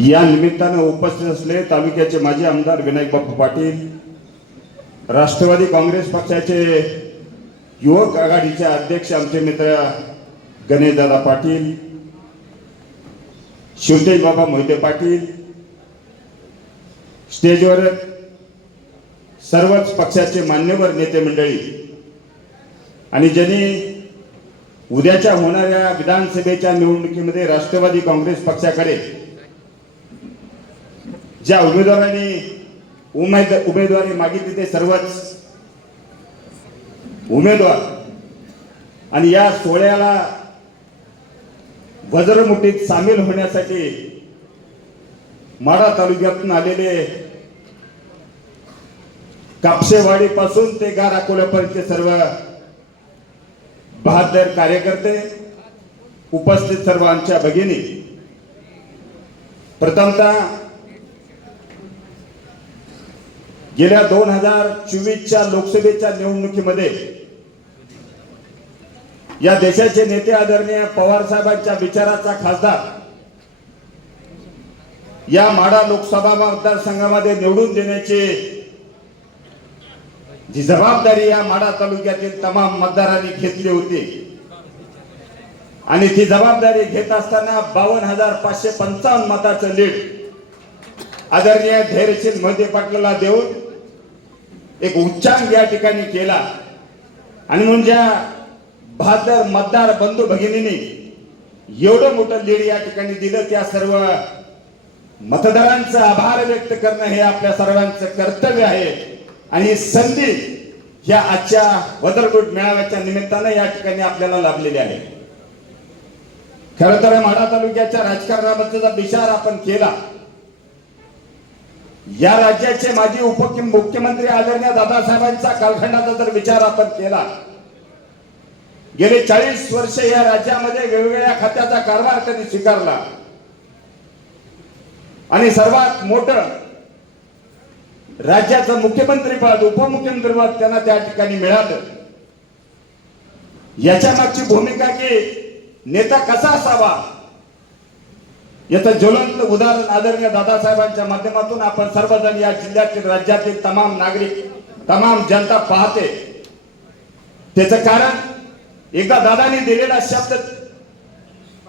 या निमित्तानं उपस्थित असले तालुक्याचे माजी आमदार विनायक बापू पाटील राष्ट्रवादी काँग्रेस पक्षाचे युवक आघाडीचे अध्यक्ष आमचे मित्र गणेशदादा पाटील शिवतेज बाबा मोहिते पाटील स्टेजवर सर्वच पक्षाचे मान्यवर नेते मंडळी आणि ज्यांनी उद्याच्या होणाऱ्या विधानसभेच्या निवडणुकीमध्ये राष्ट्रवादी काँग्रेस पक्षाकडे ज्या उमेदवारांनी उमेद उमेदवारी मागितली ते सर्वच उमेदवार. आणि या सोहळ्याला वज्रमुठीत सामील होण्यासाठी माढा तालुक्यातून आलेले कापसेवाडीपासून ते गार अकोल्यापर्यंत सर्व बहादर कार्यकर्ते उपस्थित सर्व आमच्या भगिनी. प्रथमतः गेल्या दोन हजार चोवीसच्या लोकसभेच्या निवडणुकीमध्ये या देशाचे नेते आदरणीय पवार साहेबांच्या विचाराचा खासदार या माडा लोकसभा मतदारसंघामध्ये निवडून देण्याची जी जबाबदारी या माडा तालुक्यातील तमाम मतदारांनी घेतली होती. आणि ती जबाबदारी घेत असताना बावन्न हजार पाचशे पंचावन्न मताचं लीड आदरणीय धैर्यशील मोहिते पाटलाला देऊन एक उच्चांक या ठिकाणी केला. आणि म्हणून ज्या बहादर मतदार बंधू भगिनीने एवढं मोठं लीड या ठिकाणी दिलं. त्या सर्व मतदारांचा आभार व्यक्त करणं हे आपल्या सर्वांचं कर्तव्य आहे. आणि संधी या आजच्या वदरगुट मेळाव्याच्या निमित्तानं या ठिकाणी आपल्याला लाभलेली आहे. खर तर माढा तालुक्याच्या राजकारणाबद्दलचा विचार आपण केला. या राज्याचे माजी उप मुख्यमंत्री आदरणीय दादासाहेबांचा कालखंडाचा जर विचार आपण केला गेले चाळीस वर्ष या राज्यामध्ये वेगवेगळ्या खात्याचा कारभार त्यांनी स्वीकारला. आणि सर्वात मोठं राज्याचं मुख्यमंत्री पद त्यांना त्या ठिकाणी मिळालं. याच्या मागची भूमिका की नेता कसा असावा? याचं ज्वलंत उदाहरण आदरणीय दादासाहेबांच्या माध्यमातून आपण सर्वजण या जिल्ह्यातील राज्यातील तमाम नागरिक तमाम जनता पाहते. त्याचं कारण एकदा दादानी दिलेला शब्द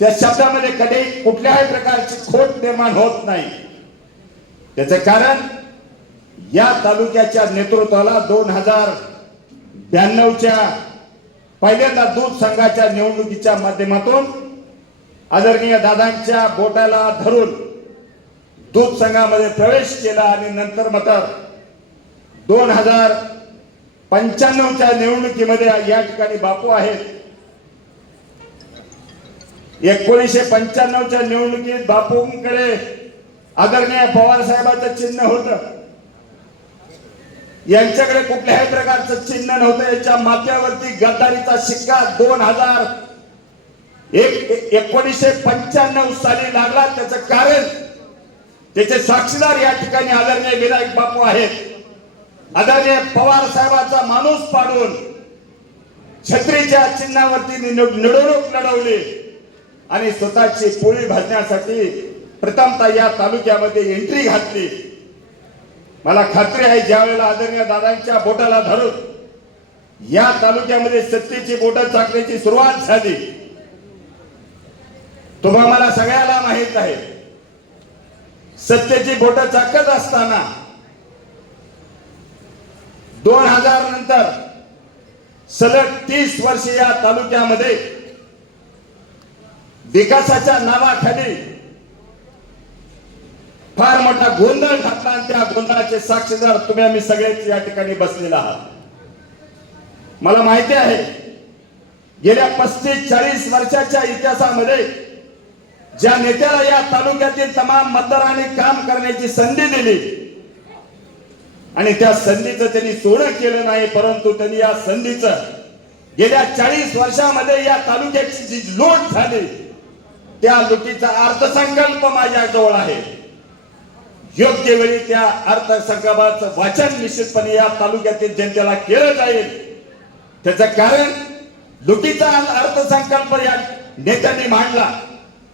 त्या शब्दामध्ये कधी कुठल्याही प्रकारची खोट निर्माण होत नाही. त्याचं कारण या तालुक्याच्या नेतृत्वाला दोन हजार ब्याण्णवच्या पहिल्यांदा दूध संघाच्या निवडणुकीच्या माध्यमातून आदरणीय दादांच्या बोटाला धरून दूध संघामध्ये प्रवेश केला आणि नंतर मात्र दोन हजार पंच्याण्णवच्या निवडणुकीमध्ये या ठिकाणी बापू आहेत. एकोणीसशे पंच्याण्णवच्या निवडणुकीत बापूंकडे आदरणीय पवार साहेबांचं चिन्ह होतं. यांच्याकडे कुठल्याही प्रकारचं चिन्ह नव्हतं. याच्या माथ्यावरती गद्दारीचा शिक्का दोन हजार एक एकोणीसशे पंच्याण्णव साली लागला. त्याचं कारण त्याचे साक्षीदार या ठिकाणी आदरणीय विनायक बापू आहेत. आदरणीय पवार साहेबांचा माणूस पाडून छत्रीच्या चिन्हावरती निवडणूक लढवली. आणि स्वतःची पोळी भाजण्यासाठी प्रथमतः या तालुक्यामध्ये एंट्री घातली. मला खात्री आहे ज्या वेळेला आदरणीय दादांच्या बोटाला धरून या तालुक्यामध्ये सत्तेची बोट चाकण्याची सुरुवात झाली. तुम्हा मला सगळ्याला माहीत आहे. सत्तेची बोट चाकत असताना दोन हजार नंतर सलग तीस वर्ष या तालुक्यामध्ये विकासाच्या नावाखाली फार मोठा गोंधळ घातला आणि त्या गोंधळाचे साक्षीदार तुम्ही आम्ही सगळेच या ठिकाणी बसलेला आहात. मला माहिती आहे गेल्या पस्तीस चाळीस वर्षाच्या इतिहासामध्ये ज्या नेत्याला या तालुक्यातील तमाम मतदारांनी काम करण्याची संधी दिली आणि त्या संधीचं त्यांनी सोनं केलं नाही परंतु त्यांनी या संधीचं गेल्या चाळीस वर्षामध्ये या तालुक्याची जी लोट झाली त्या लुटीचा अर्थसंकल्प माझ्याजवळ आहे. योग्य वेळी त्या अर्थसंकल्पाचं वाचन निश्चितपणे या तालुक्यातील जनतेला केलं जाईल. त्याचं कारण लुटीचा अर्थसंकल्प या नेत्यांनी मांडला.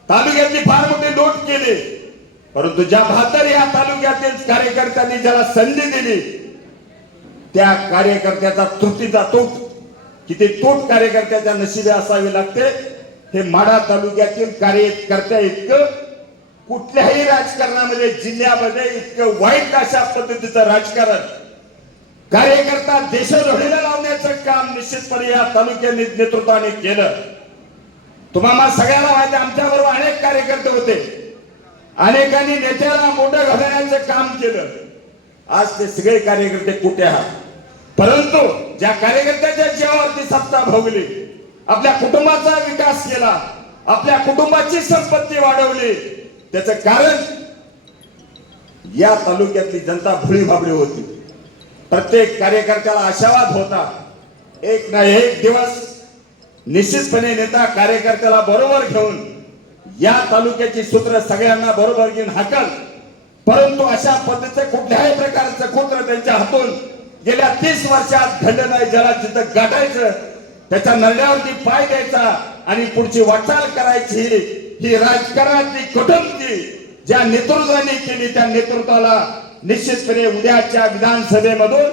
तालुक्यातली फार मोठे लूट केले. परंतु ज्या भातर या तालुक्यातील कार्यकर्त्यांनी ज्याला संधी दिली त्या कार्यकर्त्याचा त्रुटीचा तोट किती तोट कार्यकर्त्याच्या नशिबे असावी लागते हे माढा तालुक्यातील कार्यकर्त्या इतकं कुठल्याही राजकारणामध्ये जिल्ह्यामध्ये इतकं वाईट अशा पद्धतीचं राजकारण कार्यकर्ता देशात लावण्याचं काम निश्चितपणे या तालुक्याने नेतृत्वाने केलं. तुम्हाला सगळ्याला माहिती आमच्या बरोबर अनेक कार्यकर्ते होते. अनेकांनी नेत्याला मोठं घालण्याचं काम केलं. आज ते सगळे कार्यकर्ते कुठे आहात? परंतु ज्या कार्यकर्त्याच्या जीवावरती सत्ता भोगली आपल्या कुटुंबाचा विकास केला आपल्या कुटुंबाची संपत्ती वाढवली त्याचं कारण या तालुक्यातली जनता भुळी भाबडी होती. प्रत्येक कार्यकर्त्याला आशावाद होता. एक ना एक दिवस निश्चितपणे नेता कार्यकर्त्याला बरोबर घेऊन या तालुक्याची सूत्र सगळ्यांना बरोबर घेऊन हाकल. परंतु अशा पद्धतीचे कुठल्याही प्रकारचं कुत्र त्यांच्या हातून गेल्या तीस वर्षात घडलं नाही ज्याला जिथं गाठायचं त्याच्या नरड्यावरती पाय द्यायचा आणि पुढची वाटचाल करायची ही राजकारणातली कुटुंबी ज्या नेतृत्वाने केली त्या नेतृत्वाला निश्चितपणे उद्याच्या विधानसभेमधून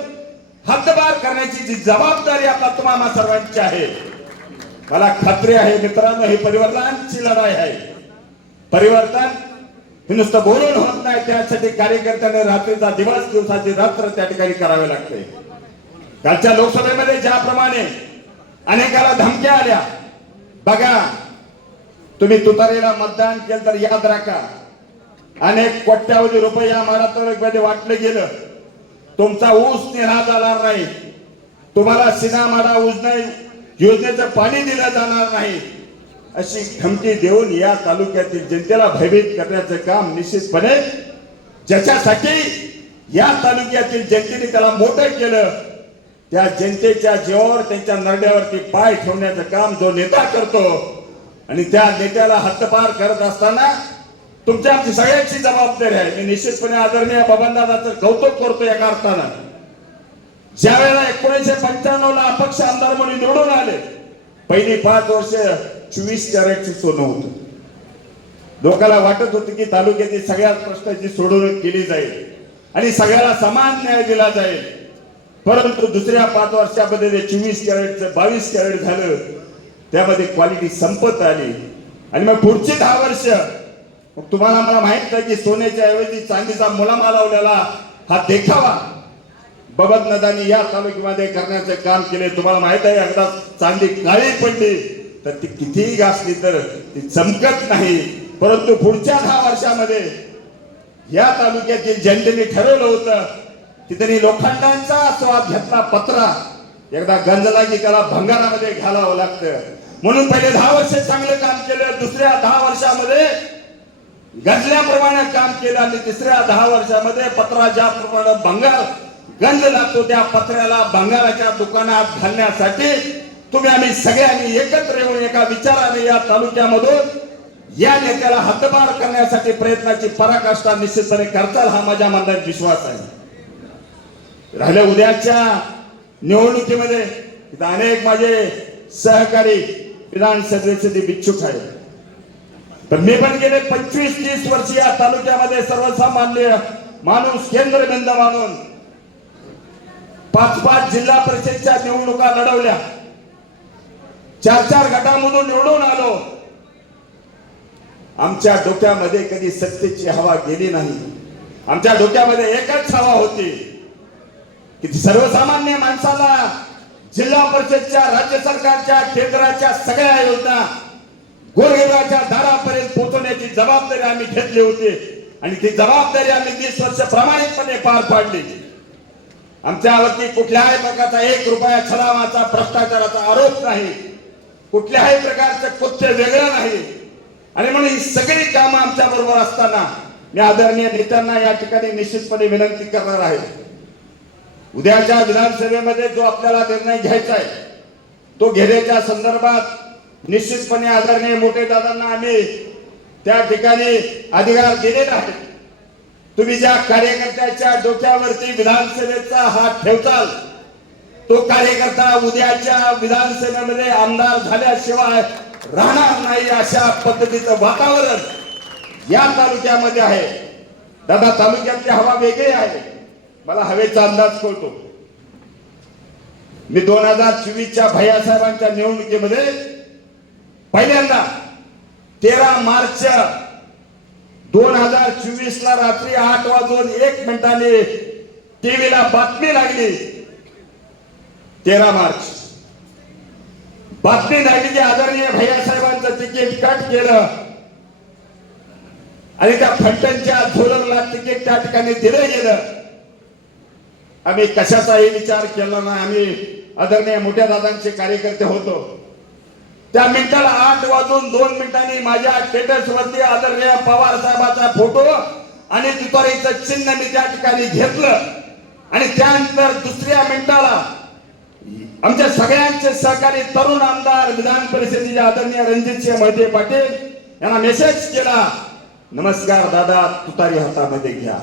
हद्दबार करण्याची जी जबाबदारी आपल्या तुम्हाला सर्वांची आहे. मला खात्री आहे मित्रांनो ही परिवर्तनाची लढाई आहे. परिवर्तन हे नुसतं बोलून होत नाही त्यासाठी कार्यकर्त्याने रात्रीचा दिवस दिवसाची रात्र त्या ठिकाणी करावे लागते. कालच्या लोकसभेमध्ये ज्याप्रमाणे अनेकाला धमक्या आल्या बघा तुम्ही तुतारीला मतदान केलं तर याद राखा. अनेक कोट्यावधी रुपये या महाराष्ट्रामध्ये वाटलं गेलं. तुमचा ऊस निरा जाणार नाही. तुम्हाला सिना मारा ऊस नाही योजनेचं पाणी दिलं जाणार नाही. अशी धमकी देऊन या तालुक्यातील जनतेला भयभीत करण्याचं काम निश्चितपणे ज्याच्यासाठी या तालुक्यातील जनतेने त्याला मोठं केलं त्या जनतेच्या जीवावर त्यांच्या नरड्यावरती पाय ठेवण्याचं काम जो नेता करतो आणि त्या नेत्याला हद्दपार करत असताना तुमच्या आमची सगळ्यांची जबाबदारी आहे. मी निश्चितपणे आदरणीय बाबांदादाचं कौतुक करतो एका अर्थानं ज्या वेळेला एकोणीसशे पंच्याण्णव ला अपक्ष आमदार म्हणून निवडून आले पहिली पाच वर्ष चोवीस कॅरेटचे सोनं होतं. लोकांना वाटत होतं की तालुक्यातील सगळ्या प्रश्नाची सोडवणूक केली जाईल आणि सगळ्याला समान न्याय दिला जाईल. परंतु दुसऱ्या पाच वर्षामध्ये जे चोवीस कॅरेटचं बावीस कॅरेट झालं त्यामध्ये क्वालिटी संपत आली. आणि मग पुढची दहा वर्ष तुम्हाला मला माहीत नाही की सोन्याच्या ऐवजी चांदीचा मुलामा लावलेला हा देखावा. बबत नदानी या तालुक्यामध्ये करण्याचे काम केले. तुम्हाला माहीत आहे एकदा चांदी काळी पडली तर ती कितीही घासली तर ती चमकत नाही. परंतु पुढच्या दहा वर्षामध्ये या तालुक्यातील जनतेने ठरवलं होतं तिथे लोखंडांचा स्वाद घेतला पत्रा. एकदा गंजला की त्याला भंगारामध्ये घालावं लागतं. म्हणून पहिले दहा वर्ष चांगलं काम केलं दुसऱ्या दहा वर्षामध्ये गंजल्याप्रमाणे काम केलं आणि तिसऱ्या दहा वर्षामध्ये पत्रा ज्याप्रमाणे भंगार गंज लागतो त्या पत्र्याला भंगाराच्या दुकानात घालण्यासाठी. तुम्ही आम्ही सगळ्यांनी एकत्र येऊन एका विचाराने या तालुक्यामधून या नेत्याला हद्दपार करण्यासाठी प्रयत्नाची पराकाष्ठा निश्चितपणे करताल हा माझ्या मनात विश्वास आहे. राहिल्या उद्याच्या निवडणुकीमध्ये अनेक माझे सहकारी विधानसभेचे ते इच्छुक आहे तर मी पण गेले पंचवीस तीस वर्ष या तालुक्यामध्ये सर्वसामान्य माणूस केंद्रबिंद मानून पाच पाच जिल्हा परिषदच्या निवडणुका लढवल्या. चार चार गटामधून निवडून आलो. आमच्या डोक्यामध्ये कधी सत्तेची हवा गेली नाही. आमच्या डोक्यामध्ये एकच हवा होती की सर्वसामान्य माणसाला जिल्हा परिषदच्या राज्य सरकारच्या केंद्राच्या सगळ्या योजना गोरगरिबाच्या दारापर्यंत पोहोचवण्याची जबाबदारी आम्ही घेतली होती. आणि ती जबाबदारी आम्ही वीस वर्ष प्रामाणिकपणे पार पाडली. आमच्यावरती कुठल्याही प्रकारचा एक रुपया छलावाचा भ्रष्टाचाराचा आरोप नाही. कुठल्याही प्रकारचं कृत्य वेगळं नाही. आणि म्हणून ही सगळी कामं आमच्या बरोबर असताना मी आदरणीय नेत्यांना या ठिकाणी निश्चितपणे विनंती करणार आहे. उद्याच्या विधानसभेमध्ये जो आपल्याला निर्णय घ्यायचा आहे तो घेण्याच्या संदर्भात निश्चितपणे आदरणीय मोठे दादांना आम्ही त्या ठिकाणी अधिकार दिलेला आहे. तुम्ही ज्या कार्यकर्त्याच्या डोक्यावरती विधानसभेचा हात ठेवताल तो कार्यकर्ता उद्याच्या विधानसभेमध्ये आमदार झाल्याशिवाय राहणार नाही अशा पद्धतीचं वातावरण या तालुक्यामध्ये आहे. दादा तालुक्यातली हवा वेगळी आहे. मला हवेचा अंदाज कळतो. मी दोन हजार चोवीसच्या भैयासाहेबांच्या निवडणुकीमध्ये पहिल्यांदा तेरा मार्च दोन हजार चोवीस ला रात्री आठ वाजून एक मिनिटाने टीव्हीला बातमी लागली. तेरा मार्च. बातमी लागली की आदरणीय भैयासाहेबांचं तिकीट कट केलं. आणि त्या फलटणच्या झोलरला तिकीट त्या ठिकाणी दिलं गेलं. आम्ही कशाचाही विचार केला नाही. आम्ही आदरणीय मोठ्या दादांचे कार्यकर्ते होतो. त्या मिनिटाला आठ वाजून दोन मिनिटांनी माझ्या स्टेटस वरती आदरणीय पवार साहेबाचा फोटो आणि तुतारीचं चिन्ह मी त्या ठिकाणी घेतलं. आणि त्यानंतर दुसऱ्या मिनिटाला आमच्या सगळ्यांचे सहकारी तरुण आमदार विधान परिषदेचे आदरणीय रणजितसिंह मोहिते पाटील यांना मेसेज केला नमस्कार दादा तुतारी हातामध्ये घ्या.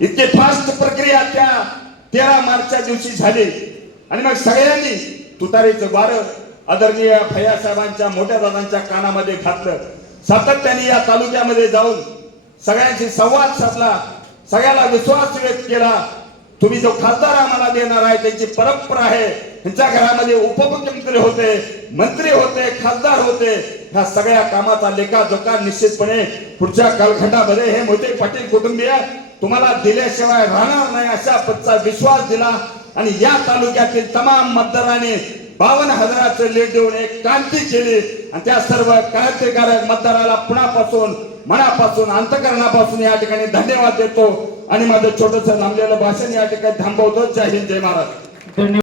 इतकी फास्ट प्रक्रिया त्या तेरा मार्चच्या दिवशी झाली. आणि मग सगळ्यांनी तुतारीचं वारं आदरणीय फया साहेबांच्या मोठ्या दादांच्या कानामध्ये घातलं. सातत्याने या तालुक्यामध्ये जाऊन सगळ्यांशी संवाद साधला. सगळ्याला विश्वास व्यक्त केला. तुम्ही जो खासदार आम्हाला देणार आहे त्यांची परंपरा आहे त्यांच्या घरामध्ये उपमुख्यमंत्री होते मंत्री होते खासदार होते. ह्या सगळ्या कामाचा लेखाजोखा निश्चितपणे पुढच्या कालखंडामध्ये हे मोठे पाटील कुटुंबीय तुम्हाला दिल्याशिवाय राहणार नाही अशा पदचा विश्वास दिला. आणि या तालुक्यातील तमाम मतदारांनी बावन्न हजाराचं लेट देऊन एक क्रांती केली. आणि त्या सर्व क्रांतिकारक मतदाराला पुण्यापासून मनापासून अंतकरणापासून या ठिकाणी धन्यवाद देतो. आणि माझं छोटस लांबलेलं भाषण या ठिकाणी थांबवतो. जय हिंद जय महाराज धन्यवाद.